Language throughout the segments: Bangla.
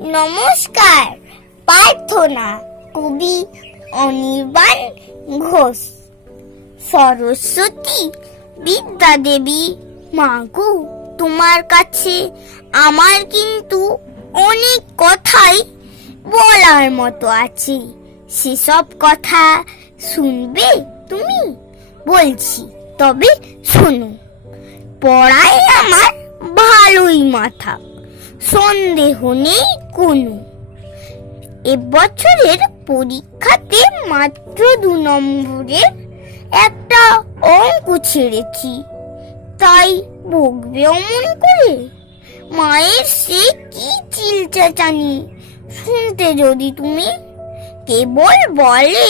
নমস্কার। প্রার্থনা, কবি অনির্বাণ ঘোষ। সরস্বতী বিদ্যা দেবী, মাগো তোমার কাছে আমার কিন্তু অনেক কথাই বলার মতো আছে। সেসব কথা শুনবে তুমি? বলছি, তবে শোনো। পড়ায় আমার ভালোই মাথা, সন্দেহ নেই কোনো। এবছরের পরীক্ষাতে মাত্র 2 নম্বরের একটা অঙ্ক ছেড়েছি, তাই বকবে অমন করে? মায়ের সে কি চিলচাচানি শুনতে যদি তুমি। কেবল বলে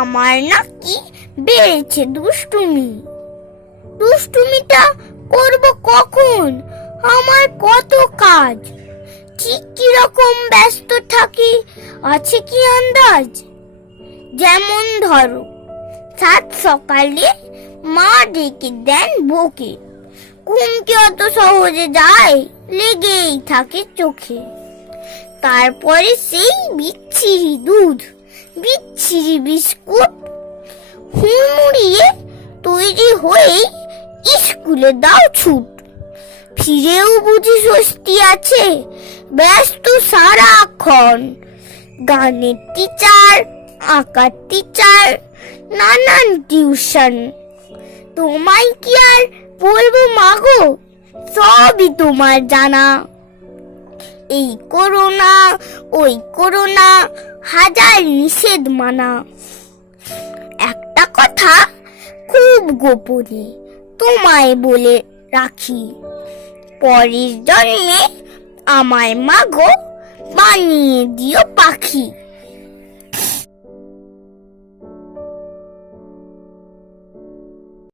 আমার নাকি বেড়েছে দুষ্টুমি। দুষ্টুমিটা করব কখন? আমার কত কাজ, ঠিক কিরকম ব্যস্ত থাকি আছে কি আন্দাজ? যেমন ধরো, 7 সকালে মা ডেকে দেন বকে, ঘুম কি অত সহজে যায়? লেগেই থাকে চোখে। তারপরে সেই বিচ্ছিরি দুধ, বিচ্ছিরি বিস্কুট, হুড়মুড়িয়ে তৈরি হয়েই স্কুলে দাও ছুট। ফিরেও বুঝি স্বস্তি আছে? ব্যস্ত সারাক্ষণ, গানের টিচার, আঁকার টিচার, নানান টিউশন। তোমায় কি আর বলবো মাগো, সবই তোমার জানা। এই করো না, ওই করো না, হাজার নিষেধ মানা। একটা কথা খুব গোপনে তোমায় বলে রাখি, পরের জন্মে আমায় মাগো বানিয়ে দিও পাখি।